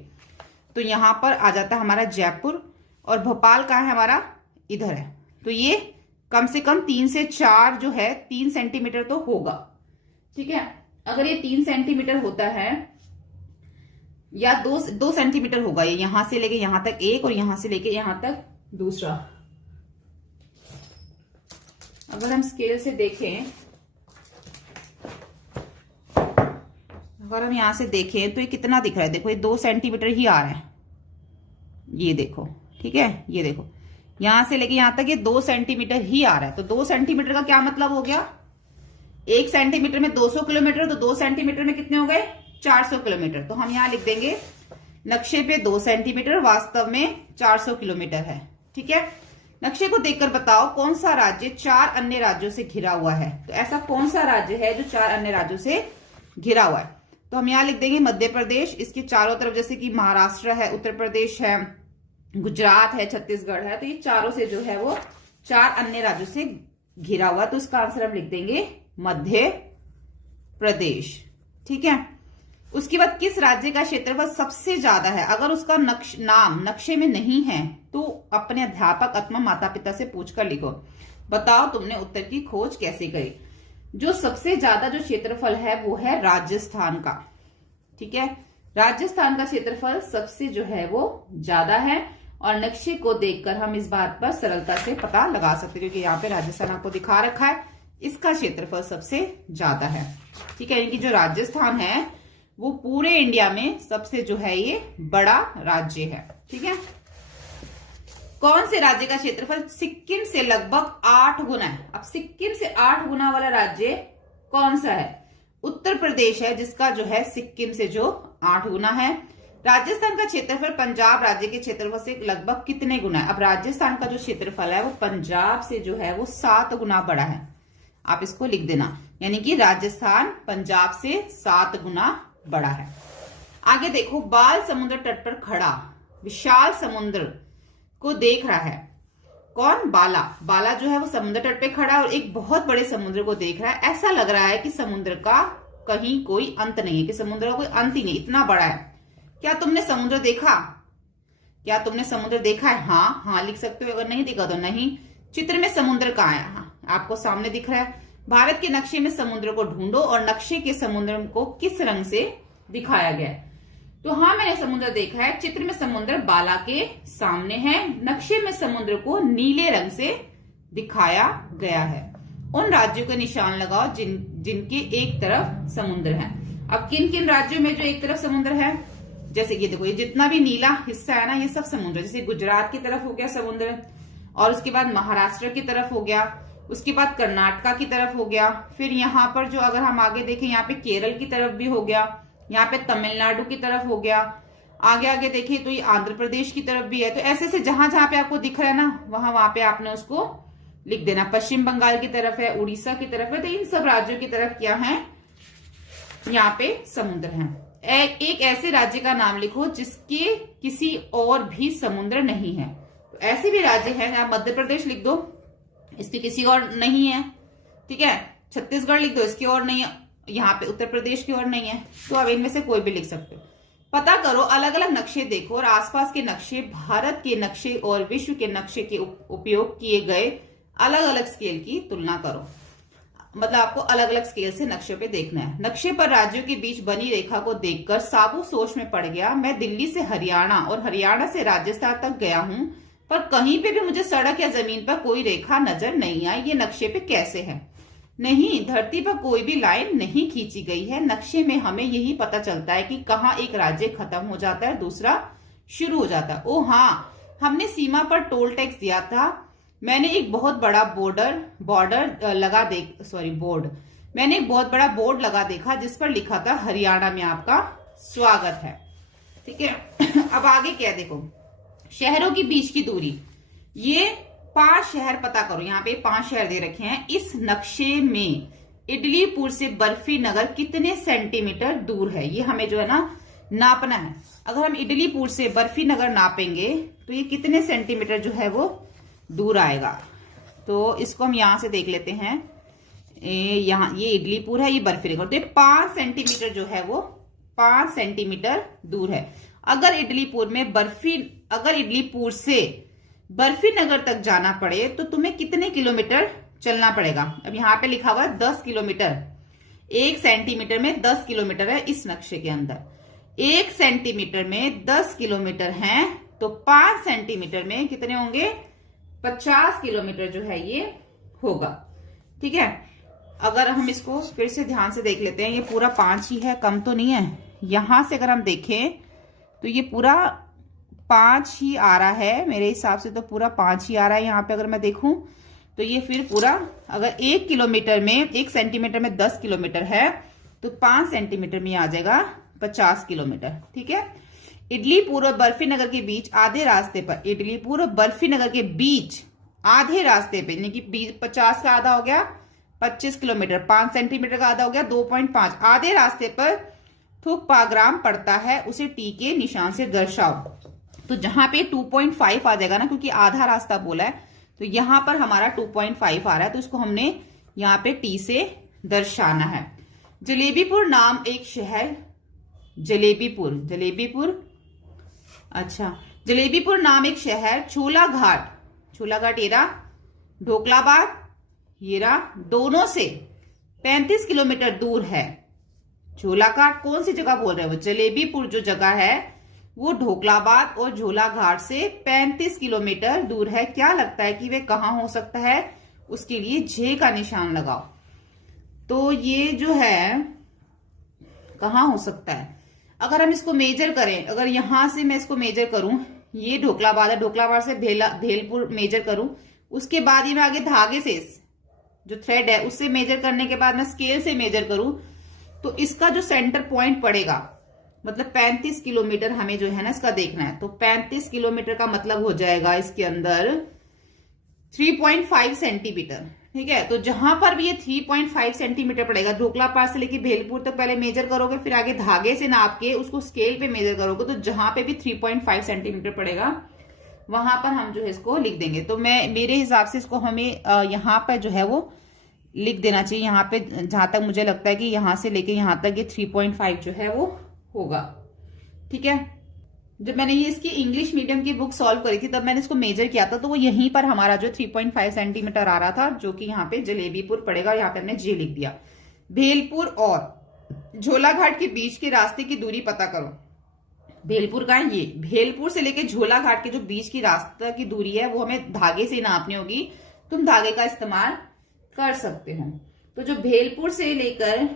तो यहां पर आ जाता है हमारा जयपुर, और भोपाल कहाँ है हमारा? इधर है। तो ये कम से कम 3 से 4 जो है 3 सेंटीमीटर तो होगा। ठीक है, अगर ये 3 सेंटीमीटर होता है या 2 सेंटीमीटर होगा, ये यहां से लेके यहां तक एक और यहां से लेके यहां तक दूसरा। अगर हम स्केल से देखें, अगर हम यहां से देखें तो ये कितना दिख रहा है? देखो ये 2 सेंटीमीटर ही आ रहा है, ये देखो। ठीक है, ये देखो यहां से लेके यहां तक ये 2 सेंटीमीटर ही आ रहा है। तो 2 सेंटीमीटर का क्या मतलब हो गया? 1 सेंटीमीटर में 200 किलोमीटर, तो 2 सेंटीमीटर में कितने हो गए? 400 किलोमीटर। तो हम यहां लिख देंगे नक्शे पे 2 सेंटीमीटर, वास्तव में 400 किलोमीटर है। ठीक है, नक्शे को देखकर बताओ कौन सा राज्य 4 अन्य राज्यों से घिरा हुआ है। तो ऐसा कौन सा राज्य है जो 4 अन्य राज्यों से घिरा हुआ है? तो हम यहां लिख देंगे मध्य प्रदेश, इसके चारों तरफ जैसे कि महाराष्ट्र है, उत्तर प्रदेश है, गुजरात है, छत्तीसगढ़ है। तो ये चारों से जो है वो 4 अन्य राज्यों से घिरा हुआ। तो इसका आंसर हम लिख देंगे मध्य प्रदेश। ठीक है, उसके बाद किस राज्य का क्षेत्रफल सबसे ज्यादा है? अगर उसका नाम नक्शे में नहीं है तो अपने अध्यापक अथवा माता पिता से पूछकर लिखो। बताओ तुमने उत्तर की खोज कैसे करी। जो सबसे ज्यादा जो क्षेत्रफल है वो है राजस्थान का। ठीक है, राजस्थान का क्षेत्रफल सबसे जो है वो ज्यादा है और नक्शे को देखकर हम इस बात पर सरलता से पता लगा सकते हैं, क्योंकि यहाँ पे राजस्थान आपको दिखा रखा है, इसका क्षेत्रफल सबसे ज्यादा है। ठीक है, यानी कि जो राजस्थान है वो पूरे इंडिया में सबसे जो है ये बड़ा राज्य है। ठीक है, कौन से राज्य का क्षेत्रफल सिक्किम से लगभग 8 गुना है? अब सिक्किम से 8 गुना वाला राज्य कौन सा है? उत्तर प्रदेश है, जिसका जो है सिक्किम से जो 8 गुना है। राजस्थान का क्षेत्रफल पंजाब राज्य के क्षेत्रफल से लगभग कितने गुना है? अब राजस्थान का जो क्षेत्रफल है वो पंजाब से जो है वो 7 गुना बड़ा है। आप इसको लिख देना, यानी कि राजस्थान पंजाब से 7 गुना बड़ा है। आगे देखो, बाल समुद्र तट पर खड़ा विशाल समुद्र को देख रहा है कौन? बाला। बाला जो है वो समुद्र तट पे खड़ा और एक बहुत बड़े समुद्र को देख रहा है। ऐसा लग रहा है कि समुद्र का कहीं कोई अंत नहीं है, कि समुद्र का कोई अंत ही नहीं, इतना बड़ा है। क्या तुमने समुद्र देखा? क्या तुमने समुद्र देखा है? हाँ हाँ लिख सकते हो, अगर नहीं देखा तो नहीं। चित्र में समुद्र कहाँ है? हाँ, आपको सामने दिख रहा है। भारत के नक्शे में समुद्र को ढूंढो और नक्शे के समुद्र को किस रंग से दिखाया गया है? तो हाँ, मैंने समुद्र देखा है। चित्र में समुद्र बाला के सामने है, नक्शे में समुद्र को नीले रंग से दिखाया गया है। उन राज्यों के निशान लगाओ जिनके एक तरफ समुद्र है। अब किन किन राज्यों में जो एक तरफ समुद्र है? जैसे ये देखो, ये जितना भी नीला हिस्सा है ना, ये सब समुद्र। जैसे गुजरात की तरफ हो गया समुद्र, और उसके बाद महाराष्ट्र की तरफ हो गया, उसके बाद कर्नाटका की तरफ हो गया, फिर यहाँ पर जो अगर हम आगे देखें यहाँ पे केरल की तरफ भी हो गया, यहाँ पे तमिलनाडु की तरफ हो गया, आगे आगे देखिए तो ये आंध्र प्रदेश की तरफ भी है। तो ऐसे से जहां जहां पे आपको दिख रहा है ना, वहां पे आपने उसको लिख देना। पश्चिम बंगाल की तरफ है, उड़ीसा की तरफ है, तो इन सब राज्यों की तरफ क्या है? यहाँ पे समुद्र है। एक ऐसे राज्य का नाम लिखो जिसके किसी और भी समुद्र नहीं है। तो ऐसे भी राज्य है, आप मध्य प्रदेश लिख दो, इसकी किसी और नहीं है। ठीक है, छत्तीसगढ़ लिख दो, इसकी और नहीं है। यहाँ पे उत्तर प्रदेश की और नहीं है। तो अब इनमें से कोई भी लिख सकते हो। पता करो, अलग अलग नक्शे देखो और आसपास के नक्शे, भारत के नक्शे और विश्व के नक्शे के उपयोग किए गए अलग अलग स्केल की तुलना करो। मतलब आपको अलग अलग स्केल से नक्शे पे देखना है। नक्शे पर राज्यों के बीच बनी रेखा को देखकर साबु सोच में पड़ गया। मैं दिल्ली से हरियाणा और हरियाणा से राजस्थान तक गया हूं, पर कहीं पे भी मुझे सड़क या जमीन पर कोई रेखा नजर नहीं आई। ये नक्शे पे कैसे है? नहीं, धरती पर कोई भी लाइन नहीं खींची गई है। नक्शे में हमें यही पता चलता है कि कहाँ एक राज्य खत्म हो जाता है, दूसरा शुरू हो जाता है। ओ हाँ, हमने सीमा पर टोल टैक्स दिया था। मैंने एक बहुत बड़ा बोर्ड मैंने एक बहुत बड़ा बोर्ड लगा देखा जिस पर लिखा था हरियाणा में आपका स्वागत है। ठीक है, अब आगे क्या देखो, शहरों के बीच की दूरी। ये 5 शहर पता करो, यहाँ पे 5 शहर दे रखे हैं इस नक्शे में। इडलीपुर से बर्फी नगर कितने सेंटीमीटर दूर है? ये हमें जो है ना नापना है। अगर हम इडलीपुर से बर्फी नगर नापेंगे तो ये कितने सेंटीमीटर जो है वो दूर आएगा। तो इसको हम यहां से देख लेते हैं। यहाँ ये इडलीपुर है, ये बर्फी नगर, तो ये 5 सेंटीमीटर जो है वो 5 सेंटीमीटर दूर है। अगर इडलीपुर से बर्फी नगर तक जाना पड़े तो तुम्हें कितने किलोमीटर चलना पड़ेगा? अब यहाँ पे लिखा हुआ है 10 किलोमीटर। 1 सेंटीमीटर में 10 किलोमीटर है इस नक्शे के अंदर। 1 सेंटीमीटर में 10 किलोमीटर है, तो 5 सेंटीमीटर में कितने होंगे? 50 किलोमीटर जो है ये होगा। ठीक है, अगर हम इसको फिर से ध्यान से देख लेते हैं, ये पूरा 5 ही है, कम तो नहीं है। यहां से अगर हम देखें तो ये पूरा 5 ही आ रहा है, मेरे हिसाब से तो पूरा 5 ही आ रहा है। यहाँ पे अगर मैं देखूं तो ये फिर पूरा, अगर 1 किलोमीटर में 1 सेंटीमीटर में 10 किलोमीटर है तो 5 सेंटीमीटर में आ जाएगा 50 किलोमीटर। ठीक है, इडलीपुर और बर्फी नगर के बीच आधे रास्ते पर, इडलीपुर और बर्फी नगर के बीच आधे रास्ते पे, यानी कि 50 का आधा हो गया 25 किलोमीटर, 5 सेंटीमीटर का आधा हो गया 2.5। आधे रास्ते पर थुकपा ग्राम पड़ता है, उसे टी के निशान से दर्शाओ। तो जहां पे 2.5 आ जाएगा ना, क्योंकि आधा रास्ता बोला है, तो यहां पर हमारा 2.5 आ रहा है, तो इसको हमने यहाँ पे टी से दर्शाना है। जलेबीपुर नाम एक शहर, जलेबीपुर, अच्छा, जलेबीपुर नाम एक शहर छोला घाट येरा, ढोकलाबाद येरा दोनों से 35 किलोमीटर दूर है। झोलाघाट कौन सी जगह बोल रहे हो? जलेबीपुर जो जगह है वो ढोकलाबाद और झोलाघाट से 35 किलोमीटर दूर है। क्या लगता है कि वे कहाँ हो सकता है? उसके लिए जे का निशान लगाओ। तो ये जो है कहाँ हो सकता है? अगर हम इसको मेजर करें, अगर यहां से मैं इसको मेजर करूं, ये ढोकलाबाद है, ढोकलाबाद से भेलपुर मेजर करूं, उसके बाद ये मैं आगे धागे से जो थ्रेड है उससे मेजर करने के बाद मैं स्केल से मेजर करूं, तो इसका जो सेंटर पॉइंट पड़ेगा, मतलब 35 किलोमीटर हमें जो है ना इसका देखना है। तो 35 किलोमीटर का मतलब हो जाएगा इसके अंदर 3.5 सेंटीमीटर। ठीक है, तो जहां पर भी ये 3.5 सेंटीमीटर पड़ेगा, ढोकला पास से लेके भेलपुर तक पहले मेजर करोगे, फिर आगे धागे से नाप के उसको स्केल पे मेजर करोगे, तो जहां पे भी 3.5 सेंटीमीटर पड़ेगा वहां पर हम जो है इसको लिख देंगे। तो मैं मेरे हिसाब से इसको हमें यहाँ पर जो है वो लिख देना चाहिए। यहाँ पे जहां तक मुझे लगता है कि यहां से लेके यहां तक ये 3.5 जो है वो होगा। ठीक है, जब मैंने ये इसकी इंग्लिश मीडियम की बुक सॉल्व करी थी तब मैंने इसको मेजर किया था, तो वो यहीं पर हमारा जो 3.5 सेंटीमीटर आ रहा था, जो कि यहाँ पे जलेबीपुर पड़ेगा। यहाँ पे हमने जे लिख दिया। भेलपुर और झोलाघाट के बीच के रास्ते की दूरी पता करो। भेलपुर का है ये, भेलपुर से लेके झोलाघाट के जो बीच की रास्ता की दूरी है वो हमें धागे से नापनी होगी। तुम धागे का इस्तेमाल कर सकते हो। तो जो भेलपुर से लेकर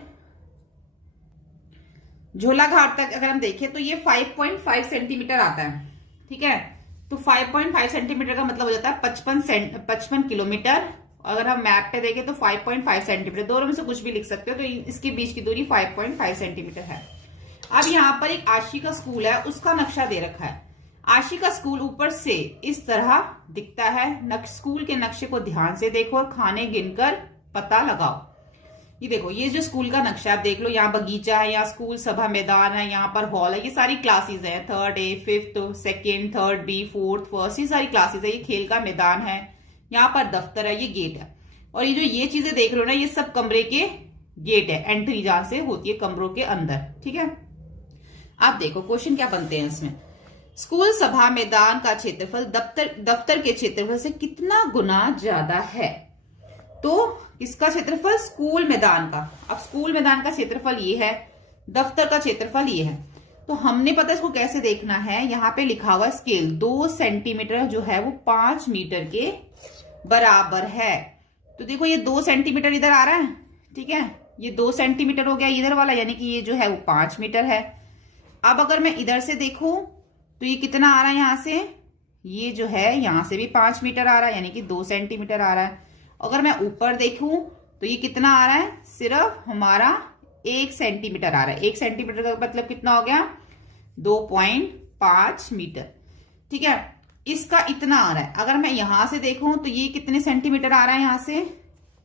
झोलाघाट तक अगर हम देखें तो ये 5.5 सेंटीमीटर आता है। ठीक है, तो 5.5 सेंटीमीटर का मतलब हो जाता है 55 किलोमीटर। अगर हम मैप पे देखें तो 5.5 सेंटीमीटर, दोनों में से कुछ भी लिख सकते हो। तो इसके बीच की दूरी 5.5 सेंटीमीटर है। अब यहाँ पर एक आशिका स्कूल है, उसका नक्शा दे रखा है। आशिका स्कूल ऊपर से इस तरह दिखता है। स्कूल के नक्शे को ध्यान से देखो और खाने गिनकर पता लगाओ। ये देखो, ये जो स्कूल का नक्शा आप देख लो, यहाँ बगीचा है, यहाँ स्कूल सभा मैदान है, यहाँ पर हॉल है, ये सारी क्लासेस हैं, 3rd A, 5th, 2nd, 3rd B, 4th, 1st, ये सारी क्लासेस है। ये खेल का मैदान है, यहाँ पर दफ्तर है, ये गेट है। और ये जो ये चीजें देख रहे हो ना, ये सब कमरे के गेट है, एंट्री जहां से होती है कमरों के अंदर। ठीक है, आप देखो क्वेश्चन क्या बनते हैं इसमें। स्कूल सभा मैदान का क्षेत्रफल दफ्तर के क्षेत्रफल से कितना गुना ज्यादा है? तो किसका क्षेत्रफल? स्कूल मैदान का। अब स्कूल मैदान का क्षेत्रफल ये है, दफ्तर का क्षेत्रफल ये है। तो हमने पता इसको कैसे देखना है, यहाँ पे लिखा हुआ स्केल 2 सेंटीमीटर जो है वो 5 मीटर के बराबर है। तो देखो ये 2 सेंटीमीटर इधर आ रहा है। ठीक है, ये 2 सेंटीमीटर हो गया इधर वाला, यानी कि ये जो है वो 5 मीटर है। अब अगर मैं इधर से देखूं तो ये कितना आ रहा है, यहां से ये जो है यहां से भी 5 मीटर आ रहा है, यानी कि 2 सेंटीमीटर आ रहा है। अगर मैं ऊपर देखूं तो ये कितना आ रहा है, सिर्फ हमारा 1 सेंटीमीटर आ रहा है। 1 सेंटीमीटर का मतलब कितना हो गया, 2.5 मीटर। ठीक है, इसका इतना आ रहा है। अगर मैं यहां से देखूं तो ये कितने सेंटीमीटर आ रहा है, यहां से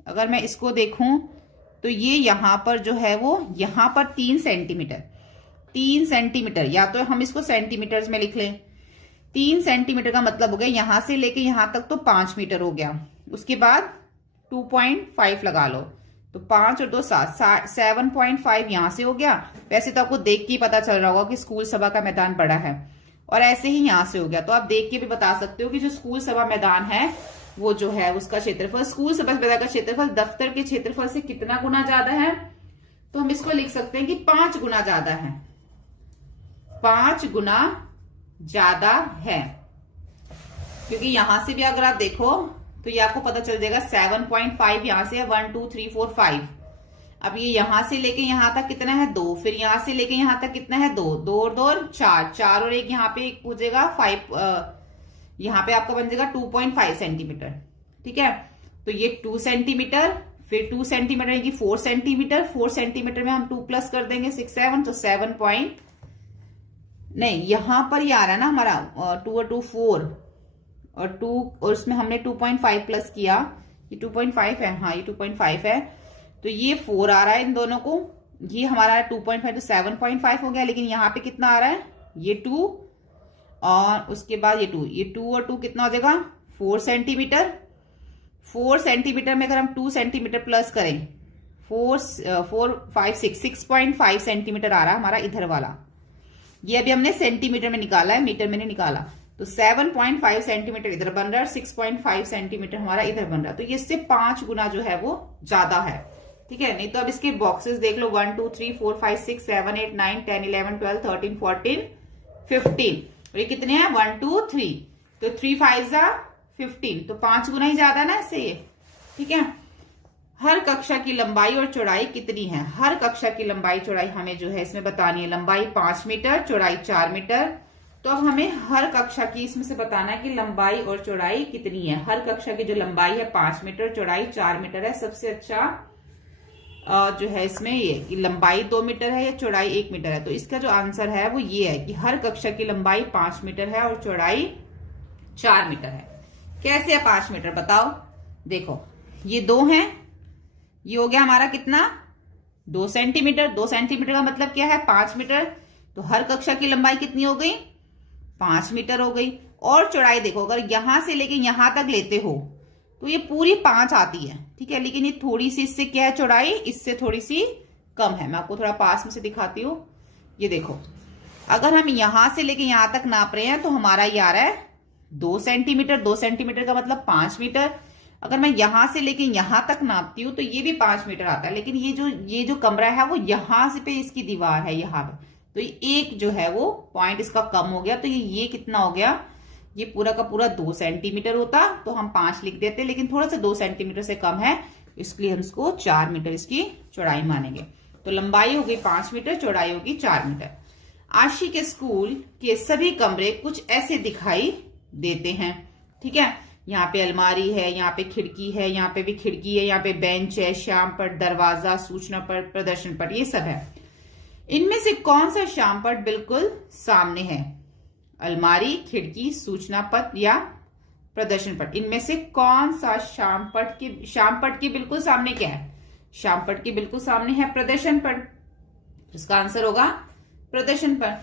अगर मैं इसको देखूं तो ये यहां पर जो है वो यहां पर 3 सेंटीमीटर, 3 सेंटीमीटर, या तो हम इसको सेंटीमीटर्स में लिख लें। 3 सेंटीमीटर का मतलब हो गया यहां से लेके यहां तक तो 5 मीटर हो गया। उसके बाद 2.5 लगा लो, तो 5 और 2 7, 7.5 यहां से हो गया। वैसे तो आपको देख के ही पता चल रहा होगा कि स्कूल सभा का मैदान बड़ा है, और ऐसे ही यहां से हो गया। तो आप देख के भी बता सकते हो कि जो स्कूल सभा मैदान है वो जो है उसका क्षेत्रफल, स्कूल सभा मैदान का क्षेत्रफल दफ्तर के क्षेत्रफल से कितना गुना ज्यादा है। तो हम इसको लिख सकते हैं कि 5 गुना ज्यादा है, 5 गुना ज्यादा है। क्योंकि यहां से भी अगर आप देखो तो ये आपको पता चल जाएगा 7.5 यहां से है, 1 2 3 4 5। अब ये यहां से लेके यहां तक कितना है, 2। फिर यहां से लेके यहां तक कितना है, 2 2 और 2 4, 4 और 1 यहाँ पे हो जाएगा 5, यहाँ पे आपका बन जाएगा 2.5 सेंटीमीटर। ठीक है, तो ये 2 सेंटीमीटर, फिर 2 सेंटीमीटर यानी कि 4 सेंटीमीटर, 4 सेंटीमीटर में हम 2 प्लस कर देंगे 6 7, तो 7 पॉइंट नहीं, यहां पर ये आ रहा है ना हमारा 2 और 2 4 और 2, और उसमें हमने 2.5 प्लस किया, ये 2.5 है, हाँ ये 2.5 है। तो ये 4 आ रहा है इन दोनों को, ये हमारा 2.5 तो 7.5 हो गया। लेकिन यहाँ पे कितना आ रहा है, ये 2 और उसके बाद ये 2, ये 2 और 2 कितना हो जाएगा, 4 सेंटीमीटर। 4 सेंटीमीटर में अगर हम 2 सेंटीमीटर प्लस करें 6.5 सेंटीमीटर आ रहा है हमारा इधर वाला। ये अभी हमने सेंटीमीटर में निकाला है, मीटर में नहीं निकाला। तो 7.5 सेंटीमीटर इधर बन रहा है, 6.5 सेंटीमीटर हमारा इधर बन रहा है। तो ये इससे 5 गुना जो है वो ज्यादा है, ठीक है। नहीं तो अब इसके बॉक्सेस देख लो, 1 2 3 4 5 6 7 8 9 10 11 12 13 14 15। और ये कितने हैं? 1 2 3, तो 3 5 15, तो 5 गुना ही ज्यादा ना इससे ये, ठीक है। हर कक्षा की लंबाई और चौड़ाई कितनी है? हर कक्षा की लंबाई चौड़ाई हमें जो है इसमें बतानी है। लंबाई 5 मीटर, चौड़ाई 4 मीटर। तो अब हमें हर कक्षा की इसमें से बताना है कि लंबाई और चौड़ाई कितनी है। हर कक्षा की जो लंबाई है 5 मीटर, चौड़ाई 4 मीटर है। सबसे अच्छा जो है इसमें ये कि लंबाई 2 मीटर है या चौड़ाई 1 मीटर है। तो इसका जो आंसर है वो ये है कि हर कक्षा की लंबाई 5 मीटर है और चौड़ाई 4 मीटर है। कैसे है 5 मीटर? बताओ। देखो, ये 2 है, ये हो गया हमारा कितना? 2 सेंटीमीटर। 2 सेंटीमीटर का मतलब क्या है? 5 मीटर। तो हर कक्षा की लंबाई कितनी हो गई? 5 मीटर हो गई। और चौड़ाई देखो, अगर यहां से लेके यहां तक लेते हो तो ये पूरी 5 आती है, ठीक है। लेकिन ये थोड़ी सी इससे क्या है चौड़ाई, इससे थोड़ी सी कम है। मैं आपको थोड़ा पास में से दिखाती हूँ। ये देखो, अगर हम यहां से लेके यहां तक नाप रहे हैं तो हमारा ये आ रहा है 2 सेंटीमीटर। 2 सेंटीमीटर का मतलब 5 मीटर। अगर मैं यहां से लेके यहां तक नापती हूँ तो ये भी 5 मीटर आता है। लेकिन ये जो कमरा है वो यहां से पे इसकी दीवार है यहाँ पे, तो ये एक जो है वो पॉइंट इसका कम हो गया। तो ये कितना हो गया? ये पूरा का पूरा 2 सेंटीमीटर होता तो हम 5 लिख देते, लेकिन थोड़ा सा 2 सेंटीमीटर से कम है, इसलिए हम इसको 4 मीटर इसकी चौड़ाई मानेंगे। तो लंबाई होगी 5 मीटर, चौड़ाई होगी 4 मीटर। आशी के स्कूल के सभी कमरे कुछ ऐसे दिखाई देते हैं, ठीक है। यहाँ पे अलमारी है, यहाँ पे खिड़की है, यहाँ पे भी खिड़की है, यहाँ पे बेंच है, श्याम पट, दरवाजा, सूचना पट, प्रदर्शन पट, ये सब है। इनमें से कौन सा श्याम पट बिल्कुल सामने है? अलमारी, खिड़की, सूचना पट या प्रदर्शन पट? इनमें से कौन सा श्याम पट के बिल्कुल सामने क्या है? श्याम पट के बिल्कुल सामने है प्रदर्शन पट। इसका आंसर होगा प्रदर्शन पट।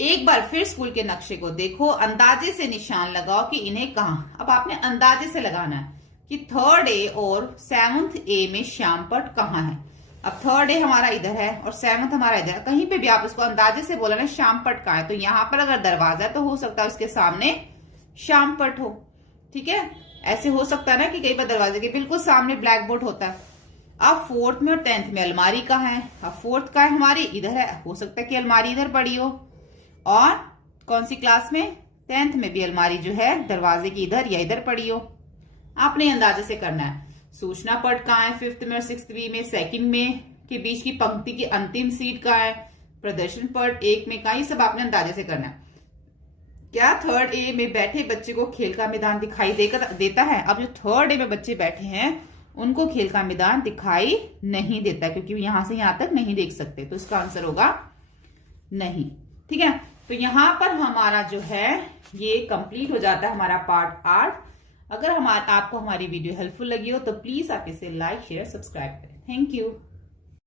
एक बार फिर स्कूल के नक्शे को देखो, अंदाजे से निशान लगाओ कि इन्हें कहां। अब आपने अंदाजे से लगाना है कि 3rd A और 7th A में श्याम पट कहां है। अब 3rd A हमारा इधर है और 7th हमारा इधर है। कहीं पे भी आप उसको अंदाजे से बोला ना श्याम पट कहां है, तो यहां पर अगर दरवाजा है तो हो सकता है उसके सामने श्याम पट हो, ठीक है। ऐसे हो सकता है ना कि कई बार दरवाजे के बिल्कुल सामने ब्लैक बोर्ड होता है। अब 4th में और 10th में अलमारी कहाँ है? अब 4th का है हमारी इधर है, हो सकता है कि अलमारी इधर पड़ी हो। और कौन सी क्लास में? 10th में भी अलमारी जो है दरवाजे की इधर या इधर पड़ी हो। आपने अंदाजे से करना है। सूचना पट कहाँ है? 5th में और 6th B में, 2nd में के बीच की पंक्ति की अंतिम सीट कहाँ है? प्रदर्शन पट 1 में कहाँ? ये सब आपने अंदाजे से करना है। क्या 3rd A में बैठे बच्चे को खेल का मैदान दिखाई देता है? अब जो 3rd A में बच्चे बैठे हैं उनको खेल का मैदान दिखाई नहीं देता, क्योंकि यहां से यहां तक नहीं देख सकते। तो इसका आंसर होगा नहीं, ठीक है। तो यहां पर हमारा जो है ये कंप्लीट हो जाता है हमारा पार्ट 8। अगर आपको हमारी वीडियो हेल्पफुल लगी हो तो प्लीज आप इसे लाइक, शेयर, सब्सक्राइब करें। Thank you.